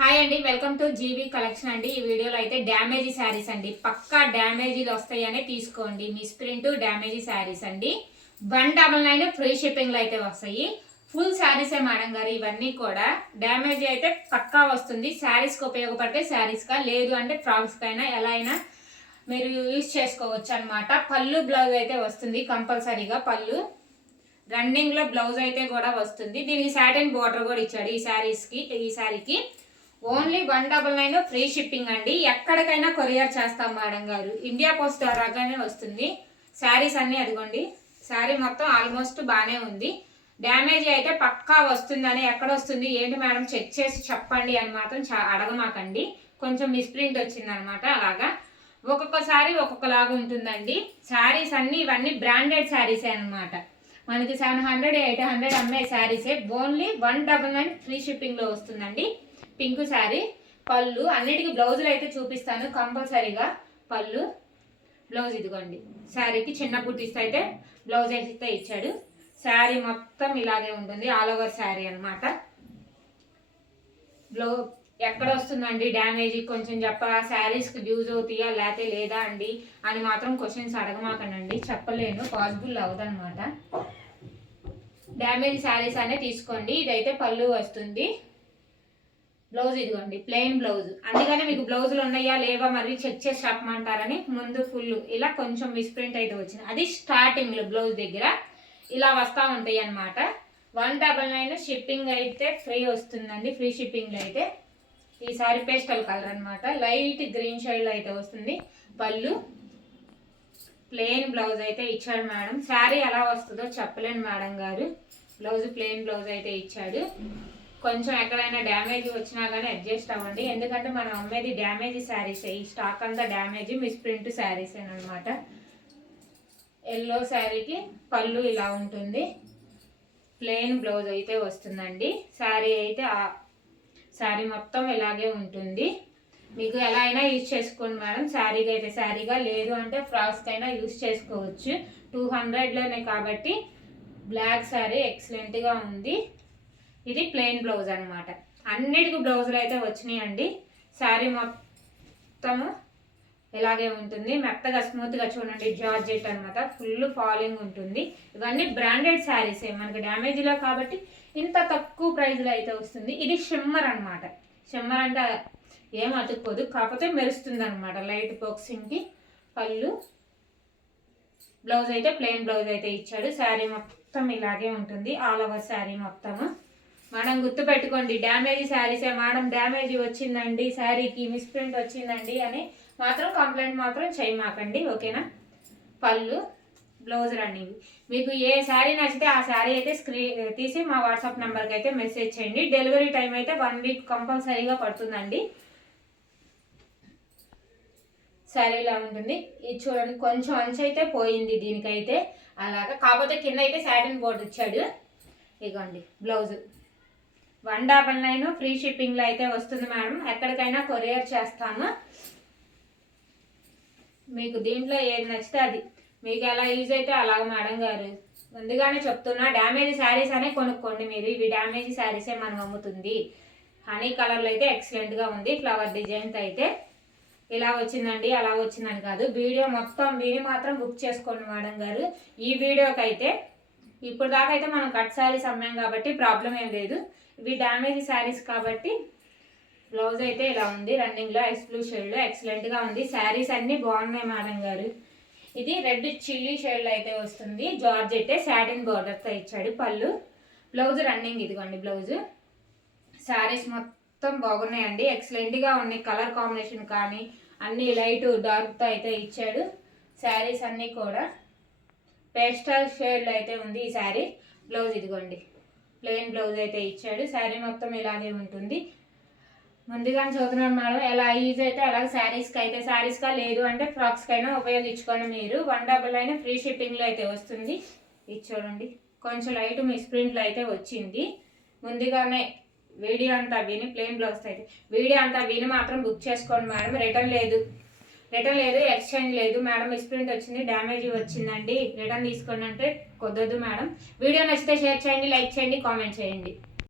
Hi అండి, welcome to GV collection అండి. ఈ వీడియోలో అయితే డ్యామేజీ శారీస్ అండి, పక్కా డ్యామేజీలు వస్తాయనే తీసుకోండి. మిస్ ప్రింట్ డ్యామేజీ శారీస్ అండి. 199 ఫ్రీ షిప్పింగ్లో అయితే వస్తాయి. ఫుల్ శారీసే మేడం గారు, ఇవన్నీ కూడా డ్యామేజీ అయితే పక్కా వస్తుంది. శారీస్కి ఉపయోగపడితే శారీస్గా, లేదు అంటే ఫ్రాక్స్కైనా ఎలా అయినా మీరు యూజ్ చేసుకోవచ్చు అనమాట. పళ్ళు బ్లౌజ్ అయితే వస్తుంది కంపల్సరీగా. పళ్ళు రన్నింగ్లో బ్లౌజ్ అయితే కూడా వస్తుంది. దీనికి సాటిన్ బోర్డర్ కూడా ఇచ్చాడు ఈ శారీకి. ఓన్లీ 199 ఫ్రీ షిప్పింగ్ అండి. ఎక్కడికైనా కొరియర్ చేస్తాం మేడం గారు. ఇండియా పోస్ట్ ద్వారాగానే వస్తుంది. శారీస్ అన్నీ అదిగోండి, శారీ మొత్తం ఆల్మోస్ట్ బాగానే ఉంది. డ్యామేజ్ అయితే పక్కా వస్తుందని, ఎక్కడ వస్తుంది ఏంటి మేడం చెక్ చేసి చెప్పండి అని మాత్రం అడగమాకండి. కొంచెం మిస్ప్రింట్ వచ్చింది అనమాట. అలాగా ఒక్కొక్కసారి ఒక్కొక్కలాగా ఉంటుందండి. శారీస్ అన్నీ ఇవన్నీ బ్రాండెడ్ శారీసే అనమాట. మనకి 700 800 అమ్మే శారీసే. ఓన్లీ 199 ఫ్రీ షిప్పింగ్లో వస్తుందండి. పింక్ శారీ. పళ్ళు అన్నిటికీ బ్లౌజులు అయితే చూపిస్తాను కంపల్సరీగా. పళ్ళు బ్లౌజ్ ఇదిగోండి. శారీకి చిన్న బుట్టిస్తే అయితే బ్లౌజ్ అయితే ఇచ్చాడు. శారీ మొత్తం ఇలాగే ఉంటుంది, ఆల్ ఓవర్ శారీ అనమాట. బ్లౌజ్ ఎక్కడ వస్తుందండి డ్యామేజీ కొంచెం చెప్పరా, శారీస్కి యూజ్ అవుతాయా లేకపోతే లేదా అండి అని మాత్రం క్వశ్చన్స్ అడగమాకండి. చెప్పలేను, పాసిబుల్ అవ్వదనమాట. డ్యామేజ్ శారీస్ అనే తీసుకోండి. ఇదైతే పళ్ళు వస్తుంది. బ్లౌజ్ ఇదిగోండి, ప్లెయిన్ బ్లౌజ్. అందుకనే మీకు బ్లౌజులు ఉన్నాయా లేవా మరి చెక్ చేసి చెప్పమంటారని ముందు ఫుల్ ఇలా కొంచెం మిస్ప్రింట్ అయితే వచ్చింది. అది స్టార్టింగ్లో బ్లౌజ్ దగ్గర ఇలా వస్తూ ఉంటాయి అన్నమాట. 199 షిప్పింగ్ అయితే ఫ్రీ వస్తుందండి. ఫ్రీ షిప్పింగ్లో అయితే ఈసారి పేస్టల్ కలర్ అనమాట, లైట్ గ్రీన్ షేడ్లో అయితే వస్తుంది. పళ్ళు ప్లెయిన్ బ్లౌజ్ అయితే ఇచ్చాడు మేడం. శారీ ఎలా వస్తుందో చెప్పలేను మేడం గారు. బ్లౌజ్ ప్లెయిన్ బ్లౌజ్ అయితే ఇచ్చాడు. కొంచెం ఎక్కడైనా డ్యామేజ్ వచ్చినా కానీ అడ్జస్ట్ అవ్వండి, ఎందుకంటే మనం అమ్మేది డ్యామేజ్ శారీసే. ఈ స్టాక్ అంతా డ్యామేజ్ మిస్ప్రింట్ శారీసేనమాట. ఎల్లో శారీకి పళ్ళు ఇలా ఉంటుంది. ప్లెయిన్ బ్లౌజ్ అయితే వస్తుందండి. శారీ అయితే శారీ మొత్తం ఇలాగే ఉంటుంది. మీకు ఎలా అయినా యూజ్ చేసుకోండి మేడం. శారీగా అయితే శారీగా, లేదు అంటే ఫ్రాక్స్కి అయినా యూజ్ చేసుకోవచ్చు. 200లోనే కాబట్టి బ్లాక్ శారీ ఎక్సలెంట్గా ఉంది. ఇది ప్లెయిన్ బ్లౌజ్ అనమాట. అన్నిటికీ బ్లౌజులు అయితే వచ్చినాయండి. శారీ మొత్తము ఇలాగే ఉంటుంది, మెత్తగా స్మూత్గా చూడండి. జార్జెట్ అనమాట, ఫుల్ ఫాలింగ్ ఉంటుంది. ఇవన్నీ బ్రాండెడ్ శారీసే, మనకి డ్యామేజ్లో కాబట్టి ఇంత తక్కువ ప్రైజ్లో అయితే వస్తుంది. ఇది షిమ్మర్ అనమాట. షిమ్మర్ అంటే ఏం అతుక్కోదు, కాకపోతే మెరుస్తుంది అనమాట లైట్ బాక్సింగ్కి. పళ్ళు బ్లౌజ్ అయితే ప్లెయిన్ బ్లౌజ్ అయితే ఇచ్చాడు. శారీ మొత్తం ఇలాగే ఉంటుంది, ఆల్ ఓవర్ శారీ మొత్తము. మేడం గుర్తుపెట్టుకోండి, డ్యామేజ్ శారీసే మేడం. డ్యామేజ్ వచ్చిందండి శారీకి, మిస్ప్రింట్ వచ్చిందండి అని మాత్రం కంప్లైంట్ మాత్రం చేయమాకండి, ఓకేనా. పళ్ళు బ్లౌజ్ రన్నింగ్. మీకు ఏ శారీ నచ్చితే ఆ శారీ అయితే తీసి మా వాట్సాప్ నెంబర్కి అయితే మెసేజ్ చేయండి. డెలివరీ టైం అయితే 1 వీక్ కంపల్సరీగా పడుతుందండి. శారీ ఇలా ఉంటుంది. ఇది చూడండి, కొంచెం అంచు అయితే పోయింది దీనికైతే అలాగా, కాకపోతే కింద అయితే సాటిన్ బోర్డు ఇచ్చాడు. ఇగోండి బ్లౌజ్. 199 ఫ్రీ షిప్పింగ్లో అయితే వస్తుంది మేడం. ఎక్కడికైనా కొరియర్ చేస్తాము. మీకు దీంట్లో ఏది నచ్చితే అది, మీకు ఎలా యూజ్ అయితే అలాగ మేడం గారు. ముందుగానే చెప్తున్నా, డ్యామేజ్ శారీస్ అనే కొనుక్కోండి మీరు. ఇవి డ్యామేజ్ శారీసే మనం అమ్ముతుంది. హనీ కలర్లో అయితే ఎక్సలెంట్గా ఉంది. ఫ్లవర్ డిజైన్తో అయితే ఇలా వచ్చిందండి, అలా వచ్చిందని కాదు. వీడియో మొత్తం విని మాత్రం బుక్ చేసుకోండి మేడం గారు. ఈ వీడియోకి అయితే ఇప్పుడు దాకా అయితే మనం కట్ శారీస్ అమ్మాం కాబట్టి ప్రాబ్లం ఏం లేదు. ఇవి డ్యామేజ్ శారీస్ కాబట్టి బ్లౌజ్ అయితే ఇలా ఉంది, రన్నింగ్లో ఐస్ బ్లూ షేడ్లో ఎక్సలెంట్గా ఉంది. శారీస్ అన్నీ బాగున్నాయి మేడం గారు. ఇది రెడ్ చిల్లీ షేడ్లో అయితే వస్తుంది. జార్జెట్ సాటిన్ బోర్డర్తో ఇచ్చాడు. పళ్ళు బ్లౌజ్ రన్నింగ్ ఇదిగోండి బ్లౌజ్. శారీస్ మొత్తం బాగున్నాయండి, ఎక్సలెంట్గా ఉన్నాయి. కలర్ కాంబినేషన్ కానీ అన్నీ లైట్ డార్క్తో అయితే ఇచ్చాడు. శారీస్ అన్నీ కూడా పేస్టల్ షేడ్లో అయితే ఉంది ఈ శారీ. బ్లౌజ్ ఇదిగోండి, ప్లెయిన్ బ్లౌజ్ అయితే ఇచ్చాడు. శారీ మొత్తం ఇలాగే ఉంటుంది. ముందుగానే చూస్తున్నాను మేడం, ఎలా యూజ్ అయితే అలాగే శారీస్కి అయితే శారీస్గా, లేదు అంటే ఫ్రాక్స్కి అయినా ఉపయోగించుకొని మీరు. 199 ఫ్రీ షిప్పింగ్లో అయితే వస్తుంది. ఇది చూడండి, కొంచెం లైట్ మిస్ప్రింట్లో అయితే వచ్చింది. ముందుగానే వీడియో అంతా విని ప్లెయిన్ బ్లౌజ్ అయితే వీడియో అంతా విని మాత్రం బుక్ చేసుకోండి మేడం. రిటర్న్ లేదు, ఎక్స్చేంజ్ లేదు మేడం. మిస్ప్రింట్ వచ్చింది, డ్యామేజ్ వచ్చిందండి, రిటర్న్ తీసుకోండి అంటే కుదరదు మేడం. వీడియో నచ్చితే షేర్ చేయండి, లైక్ చేయండి, కామెంట్ చేయండి.